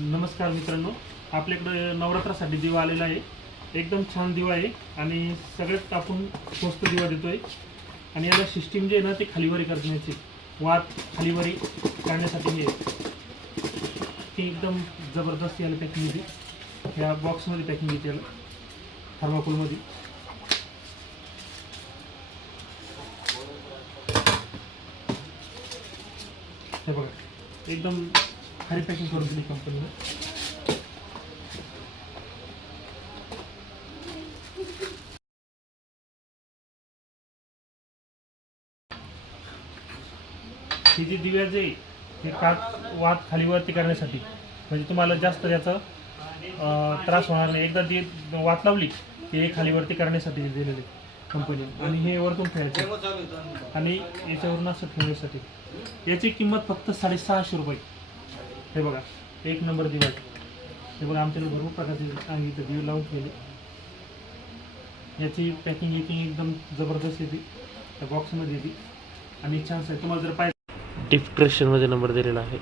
नमस्कार मित्रांनो, आपल्याकडे नवरात्रासाठी दिवा आलेला आहे। एकदम छान दिवा आहे आणि सगळ्यात आपण स्वस्त दिवा देतोय। आणि याला सिस्टीम जे आहे ना ते खालीवरी करण्याची, वात खालीवरी करण्यासाठी हे ती एकदम जबरदस्त याला पॅकिंग आहे। या बॉक्समध्ये पॅकिंग आहे त्याला, थर्माकोलमध्ये। हे बघा, एकदम भारी पॅकिंग करून दिली कंपनीने। ही जी दिव्याचे हे काच वात खालीवरती करण्यासाठी, म्हणजे तुम्हाला जास्त त्याचा त्रास होणार नाही। एकदा ती वात लावली की हे खालीवरती करण्यासाठी दिलेले कंपनी। आणि हे वरतून ठेवायचे आणि याच्यावरून असं ठेवण्यासाठी। याची किंमत फक्त 650 रुपये। हे बघा, एक नंबर दिवा। हे बघा, आमच्याकडे भरपूर प्रकारचे आम्ही इथं दिवे लावून ठेवले। याची पॅकिंग एकदम जबरदस्त येते, त्या बॉक्समध्ये येते आणि छान आहे। तुम्हाला जर पाहिजे डिस्क्रिप्शनमध्ये नंबर दिलेला आहे।